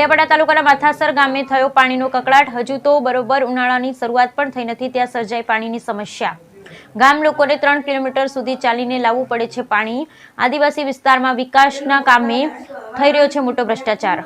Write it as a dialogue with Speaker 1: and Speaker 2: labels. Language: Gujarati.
Speaker 1: ડેડિયાપાડા તાલુકાના માથાસર ગામે થયો પાણીનો કકળાટ. હજુ તો બરોબર ઉનાળાની શરૂઆત પણ થઈ નથી, ત્યાં સર્જાઈ પાણીની સમસ્યા. ગામ લોકોને ત્રણ કિલોમીટર સુધી ચાલીને લાવવું પડે છે પાણી. આદિવાસી વિસ્તારમાં વિકાસના કામે થઈ રહ્યો છે મોટો ભ્રષ્ટાચાર.